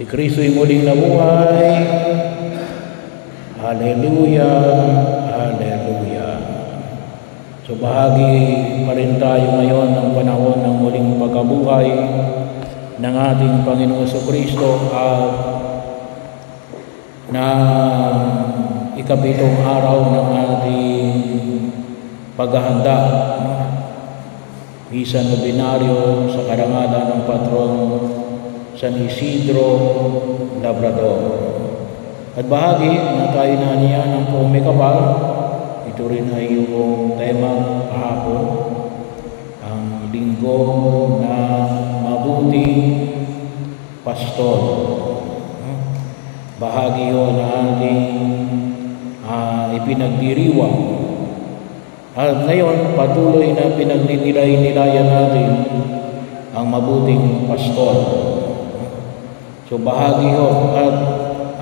Si Kristo'y muling nabuhay. Hallelujah, hallelujah. So bahagi pa rin tayo ngayon ng panahon ng muling pagkabuhay ng ating Panginoong Kristo at na ikapitong araw ng ating paghahanda, Misa Novenario sa karangalan ng patron San Isidro Labrador. At bahagi na tayo na niya ng Poong May Kapal, ito rin ay yung tema kahapon, ang linggo na mabuting pastor. Bahagi yun na ating ipinagdiriwang. At ngayon, patuloy na pinagnilay-nilayan natin ang mabuting pastor. So bahagi yun. At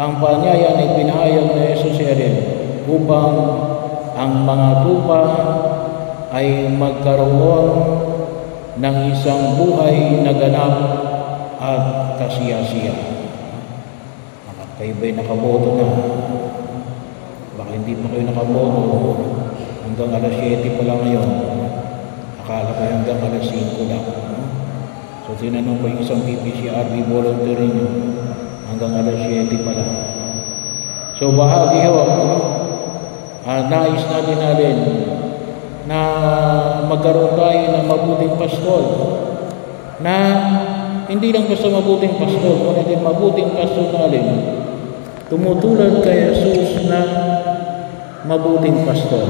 ang panyayan ay pinahayag na Jesus rin upang ang mga tupa ay magkaroon ng isang buhay na ganap at kasiyasiya. Kayo ba'y nakaboto na? Baka hindi pa kayo nakaboto. Hanggang alas 7 pa lang ngayon. Akala ko hanggang alas 5 lang. So tinanong ko yung isang PPCRB volunteer nyo. Hanggang alas 7 pa lang. So bahagi yun. Nais natin natin na magkaroon tayo ng mabuting pastor. Na hindi lang basta mabuting pastor, kundi mabuting pastor natin. Tumutulad kay Jesus na mabuting pastor.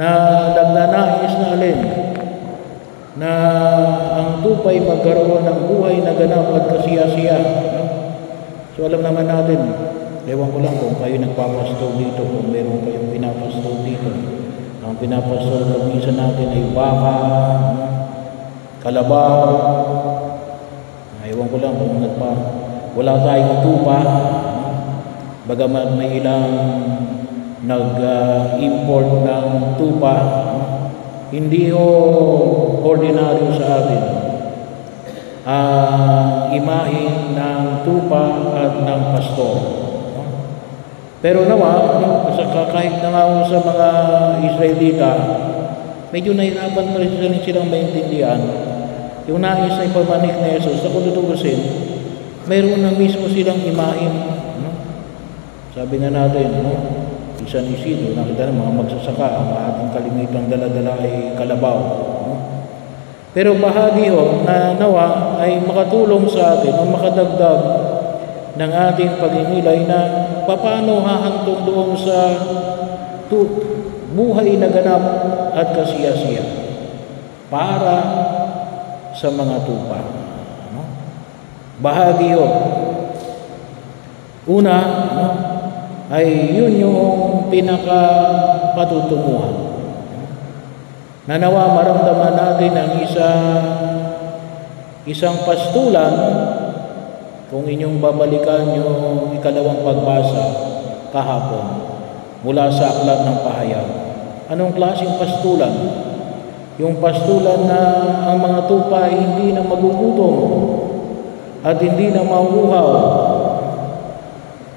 Na nagnanais na alin na ang tupay magkaroon ng buhay na ganap at kasiyasiya. So alam naman natin, ewan ko lang kung kayo nagpapastol dito, kung meron kayong pinapastol dito. Ang pinapastol na minsan natin ay baka, kalabaw. Ewan ko lang kung wala tayong tupa, bagamat may ilang nag-import ng tupa, hindi ordinaryo sa atin ang imahin ng tupa at ng pastor. Pero nawa, kahit na nga sa mga Israelita, medyo nahirapan pa rin silang maintindihan. Yung nais na ipamanik na Jesus, sa kututusin, mayroon na mismo silang imahin. Sabi nga natin, San Isidro, nakita ng mga magsasaka, ang ating kalimitang dala-dala ay kalabaw. Pero bahagi na nawa ay makatulong sa atin o makadagdag ng ating pagninilay na paano hahantong doon sa buhay na ganap at kasiyasiya para sa mga tupa. Bahagi una, ay yun yung pinaka-patutunguhan. Nanawa maramdaman natin ang isang pastulan, kung inyong babalikan yung ikalawang pagbasa kahapon, mula sa Aklat ng Pahayag. Anong klaseng pastulan? Yung pastulan na ang mga tupa ay hindi na magugutom at hindi na mauuhaw.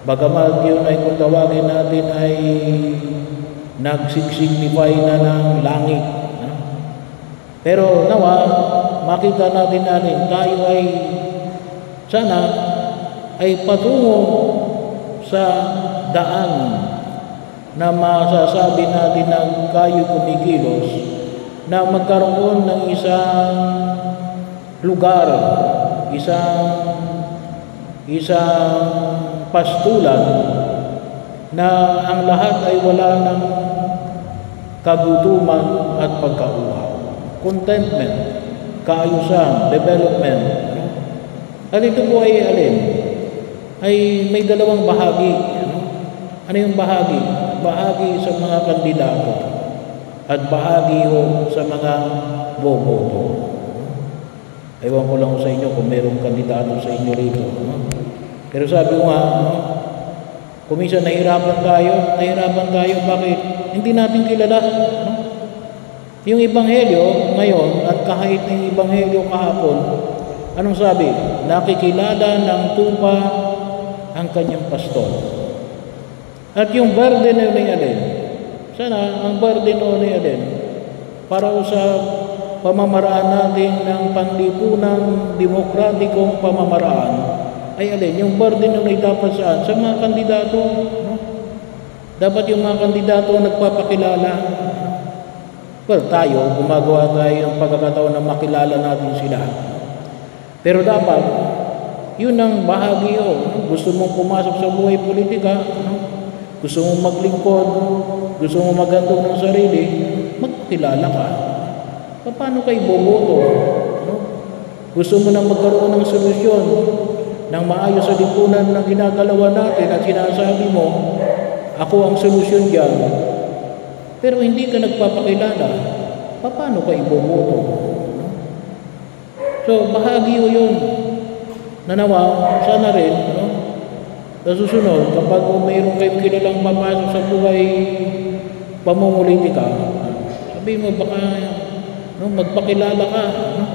Bagamat yun ay kung tawagin natin ay nagsignify na ng langit. Pero nawa, makita natin tayo ay sana ay patungo sa daan na masasabi natin na kayo kumikilos na magkaroon ng isang lugar, isang pastulan na ang lahat ay wala ng kagutuman at pagkauhaw. Contentment, kaayusan, development. At ito po ay ay may dalawang bahagi. Ano yung bahagi? Bahagi sa mga kandidato at bahagi sa mga boboto. Ewan ko lang sa inyo kung mayroong kandidato sa inyo rito. Pero sabi ko nga, kung minsan nahirapan tayo, bakit? Hindi natin kilala. Yung Ebanghelyo ngayon, at kahit yung Ebanghelyo kahapon, Anong sabi? Nakikilala ng tupa ang kanyang pastor. At yung burden na yun ay alin? Sana ang burden na yun ay alin? Para sa pamamaraan natin ng panlipunang demokratikong pamamaraan ay alin? Yung burden na yun ay dapat saan? Sa mga kandidato. No? Dapat yung mga kandidato nagpapakilala. Well, tayo, gumagawa tayo ng pagkakataon na makilala natin sila. Pero dapat, yun ang bahagi yun. Gusto mong pumasok sa buhay politika, gusto mong maglingkod, gusto mong magandong ng sarili, magkilala ka. Paano ka iboboto? Gusto mo na magkaroon ng solusyon ng maayos sa lipunan na ginagalawan natin at sinasabi mo, ako ang solusyon dyan. Pero hindi ka nagpapakilala, paano ka iboboto? So, bahagi ko yun. Nanawa, sana rin, sa susunod, kapag mayroon kayong kilalang papasok sa buhay pamumulitika, sabi mo, baka magpakilala ka,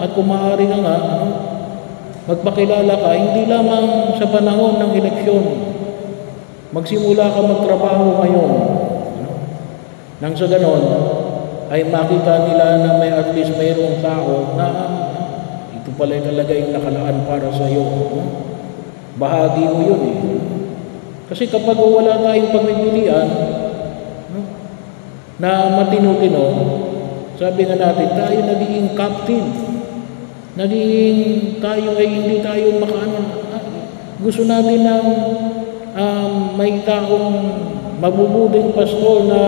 at kung maaari ka nga, magpakilala ka, hindi lamang sa panahon ng eleksyon. Magsimula ka magtrabaho ngayon. Nang sa ganon, ay makita nila na may at least mayroong tao na ito pala talaga yung nakalaan para sa iyo. Bahagi mo yun eh. Kasi kapag wala tayong pagpipilian na matino-tino, sabi nga natin, tayo naging captive. Tayo ay hindi tayo gusto natin ng may taong mabubuding pastor na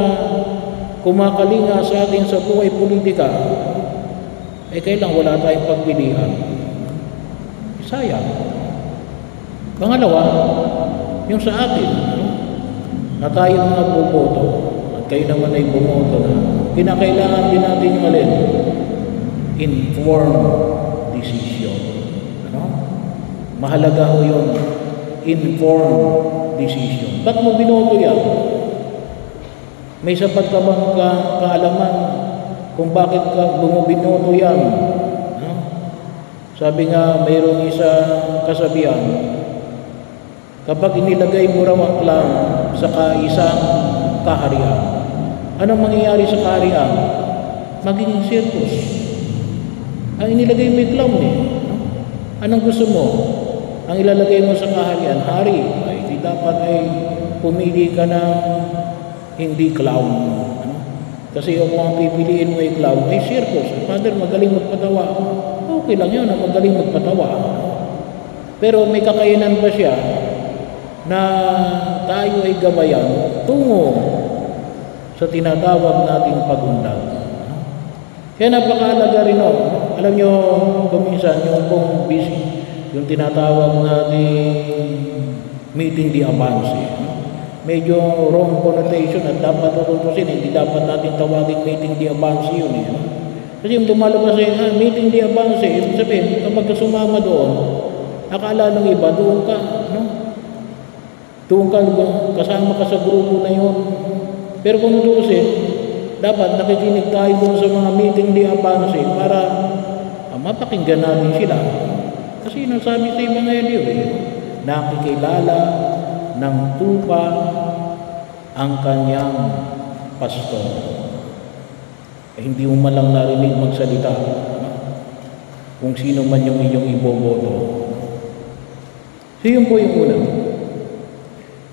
kumakalinga sa atin sa buhay politika, kailang wala tayong pagpilian. Sayang. Pangalawa, yung sa atin, na tayo mga bumoto, at kayo naman ay bumoto na, kinakailangan din natin yung alin? Informed decision. Mahalaga ho yun. Informed decision. Ba't mo binoto yan? May sapat ka bang kaalaman kung bakit ka bumibinoto yan? Sabi nga, mayroong isang kasabihan, kapag inilagay mo raw ang clown sa isang kaharian, anong mangyayari sa kaharian? Magiging circus. Ang inilagay mo yung clown eh. Anong gusto mo? Ang ilalagay mo sa kaharian, hari, ay di dapat ay pumili ka ng hindi clown. Kasi kung ang pipiliin mo ay clown, ay circus. Father, magaling magpatawa. Okay lang yun, magaling magpatawa. Pero may kakayanan ba siya na tayo ay gabayan tungo sa tinatawag nating pagunlad? Kaya napakahalaga rin o. Alam nyo, kuminsan, yung kung busy, yung tinatawag nating meeting di avance. Medyo wrong connotation at dapat tutusin, hindi dapat natin tawagin meeting di avance yun eh. Kasi yung lumalabas ay meeting di avance, ibig sabihin, kapag sumama doon, akala ng iba, doon ka, doon ka, kasama ka sa grupo na yun. Pero kung tutusin, dapat nakikinig tayo doon sa mga meeting di avance para mapakinggan natin sila. Kasi nasabi sa Ebanghelyo nakikilala ng tupa ang kanyang pastor. Hindi mo man lang narinig magsalita kung sino man yung inyong iboboto. So yun po yung una.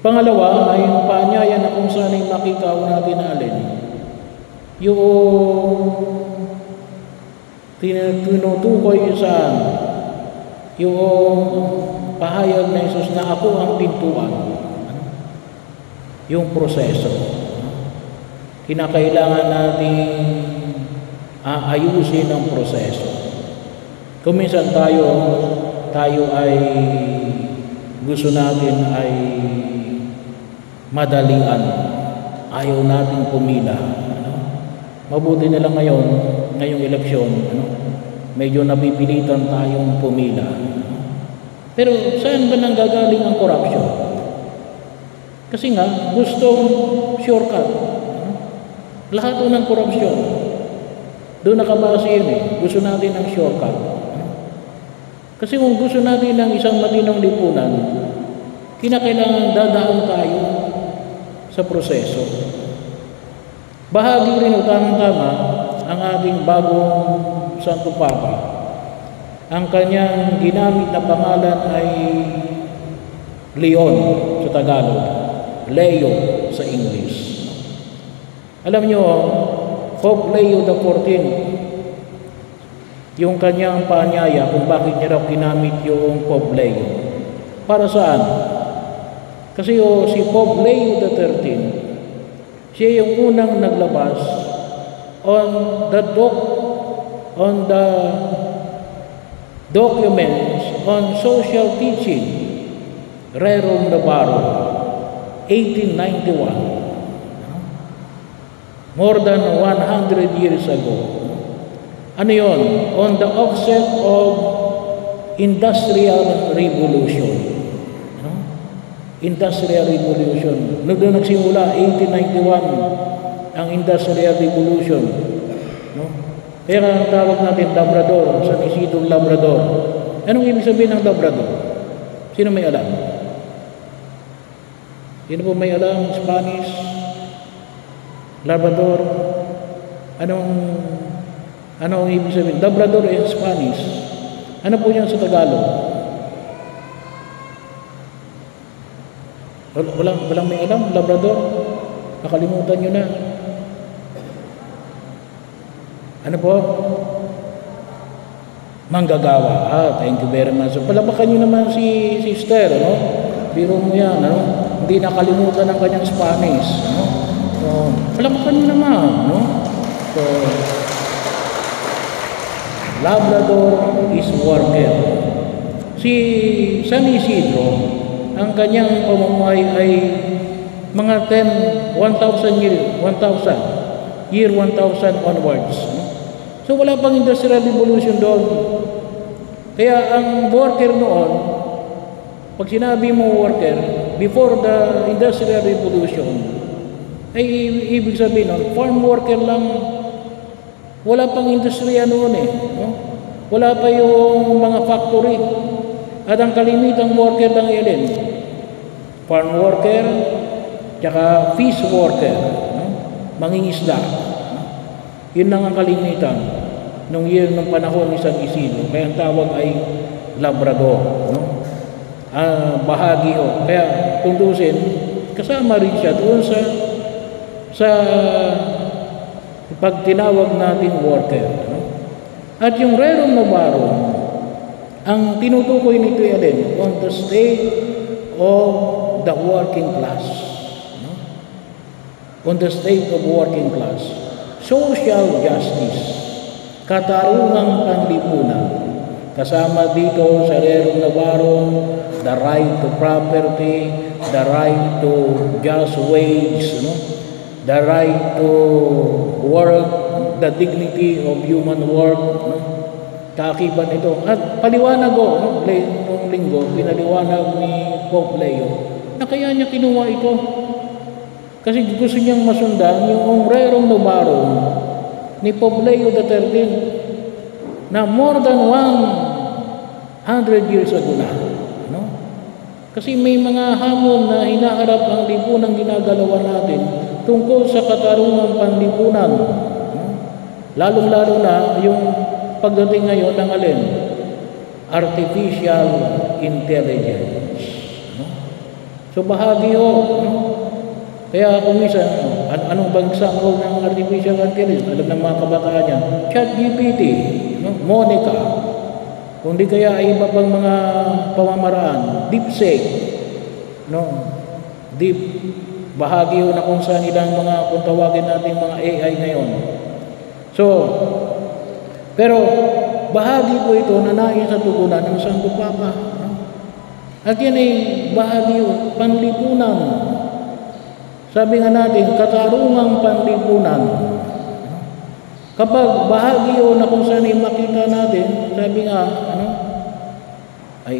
Pangalawa ay yung paanyaya na kung saan ay makita natin na alin. Yung tinutukoy saan yung pahayag na Jesus na ako ang pintuan. Yung proseso. Kinakailangan natin ayusin ang proseso. Kung minsan tayo ay gusto natin ay madalian. Ayaw natin pumila. Mabuti na lang ngayong eleksyon, medyo napipilitan tayong pumila. Pero saan ba nanggagaling ang corruption? Kasi nga, gustong shortcut. Lahat ng korupsyon. Doon nakabase yun eh. Gusto natin ng shortcut. Kasi kung gusto natin ng isang matinong lipunan, kinakailangan dadaan tayo sa proseso. Bahagi rin o tamang-tama ang ating bagong Santo Papa. Ang kanyang ginamit na pangalan ay Leon sa Tagalog, Leo sa English. Alam nyo, Pope Leo XIV, yung kanyang paanyaya kung bakit niya raw ginamit yung Pope Leo. Para saan? Kasi si Pope Leo XIII, siya yung unang naglabas on the documents on social teaching, Rerum Novarum, 1891. More than 100 years ago. Ano yon? On the offset of Industrial Revolution. Industrial Revolution. Doon nagsimula, 1891, ang Industrial Revolution. No? Kaya ang tawag natin Labrador, San Isidro Labrador. Anong ibig sabihin ng Labrador? Sino may alam? Sino po may alam? Spanish? Labrador? Anong ibig sabihin? Labrador is Spanish. Ano po yan sa Tagalog? Walang may alam, Labrador. Nakalimutan nyo na. Ano po? Manggagawa. Thank you very much. So, palabakan nyo naman si sister, no? Biro mo yan, no? Hindi nakalimutan ang kanyang Spanish, no? So, palabakan nyo naman, no? So, Labrador is worker. Si San Isidro, ang kanyang pamumuhay ay mga 1,000 onwards. So wala pang Industrial Revolution doon. Kaya ang worker noon, pag sinabi mo worker, before the Industrial Revolution, ay ibig sabihin noon, farm worker lang. Wala pang industriya noon eh. No? Wala pa yung mga factory. At ang kalimitang worker lang ilin, farm worker, tsaka fish worker, no? Mangingisda. No? Yun lang ang kalimitan nung panahon ni San Isidro. Kaya ang tawag ay Labrador. No? Bahagi o. Kaya tundusin, kasama rin siya doon sa pag tinawag natin worker. No? At yung Rerum Novarum, ang tinutukoy nito yan on the state of the working class. No? On the state of working class. Social justice. Katarungang panlipunan. Kasama dito sa Rerum Novarum, the right to property, the right to just wage, no? The right to work, the dignity of human work, no? Kaakibat ito. At paliwanag ko, no? Noong linggo, pinaliwanag ni Pope Leo na kaya niya kinuha ito. Kasi gusto niyang masundan yung Rerum Novarum ni Pope Leo XIII na more than 100 years ago na. No? Kasi may mga hamon na hinaharap ang lipunang ginagalawan natin tungkol sa katarungang panlipunan. No? Lalong-lalo na yung pagdating ngayon ng alin? Artificial intelligence. No? So bahagi ho. No? Kaya kung minsan, anong bang example ng artificial intelligence? Alam ng mga kabataan niya, ChatGPT, no? Monica, kung di kaya ay iba pang mga pamamaraan, DeepSeek, no? Deep, bahagi na kung saan ilang mga, kung tawagin natin mga AI ngayon. So, pero bahagi po ito na nais sa tugunan ng Santo Papa. No? At yan ay bahagi panlipunan. Sabi nga natin, katarungang panlipunan. Kapag bahagi o na kung saan makita natin, sabi nga, ay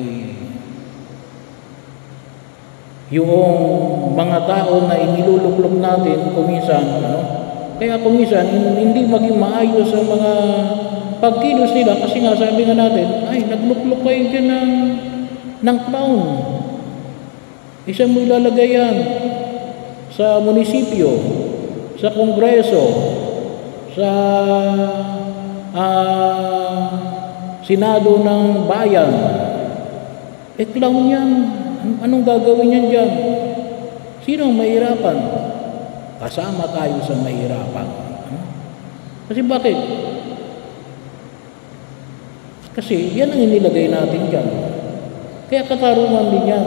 yung mga tao na iniluluklok natin kuminsan, kaya kuminsan hindi maging maayos ang mga pagkilos nila, kasi nga sabi nga natin, ay, nagluklok kayo dyan ng clown. Isa mo ilalagay yan sa munisipyo, sa kongreso, sa senado ng bayan. Clown yan. Anong gagawin yan dyan? Sino ang mahirapan? Kasama tayo sa mahirapan. Kasi bakit? Kasi yan ang inilagay natin dyan. Kaya katarungan din yan.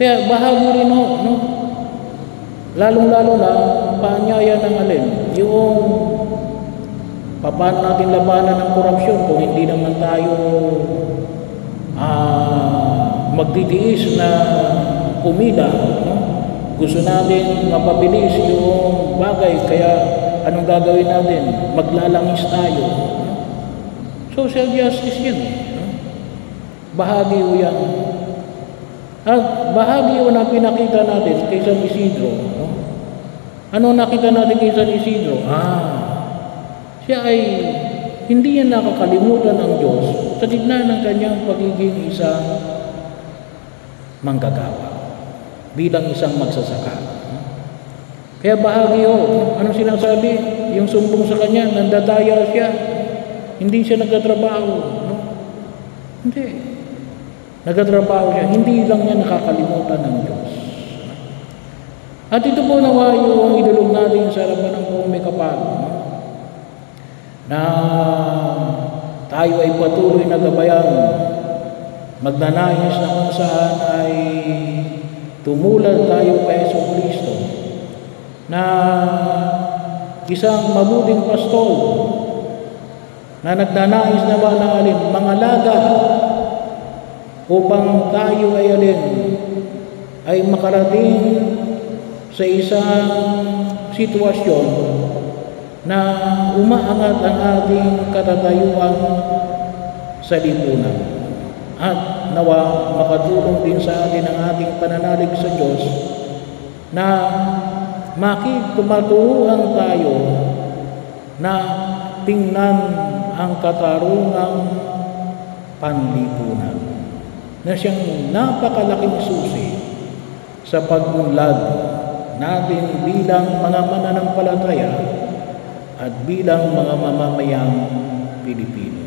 Kaya bahagi rin, lalong-lalo na paanyaya ng alin. Yung paano natin labanan ng korupsyon kung hindi naman tayo magtitiis na kumila. Gusto natin mapabilis yung bagay, kaya anong gagawin natin? Maglalangis tayo. Social justice yan. Bahagi o yan. Bahagi o na pinakita natin kay San Isidro. Ano nakita natin kay San Isidro? Siya ay hindi niya nakakalimutan ang Diyos sa gitna ng kanyang pagiging isang manggagawa, bilang isang magsasaka. Kaya bahagi anong sinasabi? Yung sumbong sa kanya, nandadaya siya. Hindi siya nagtatrabaho. Hindi. Nagtatrabaho siya. Hindi lang niya nakakalimutan ng Diyos. At ito po nawa yung idulog natin sa harapan ng buong may kapal. Na tayo ay patuloy na gabayan, magnanais na kung saan ay tumulad tayo kay Jesucristo, na isang mabuting pastol na nagnanais na ba na alin, mangalaga upang tayo ay alin, ay makarating sa isang sitwasyon na umaangat ang ating katatayuan sa lipunan. At nawa makatulong din sa atin ang ating pananalig sa Diyos na tumaturuan tayo na tingnan ang katarungang panlipunan na siyang napakalaking susi sa pag-unlad natin bilang mga mananampalataya at bilang mga mamamayang Pilipino.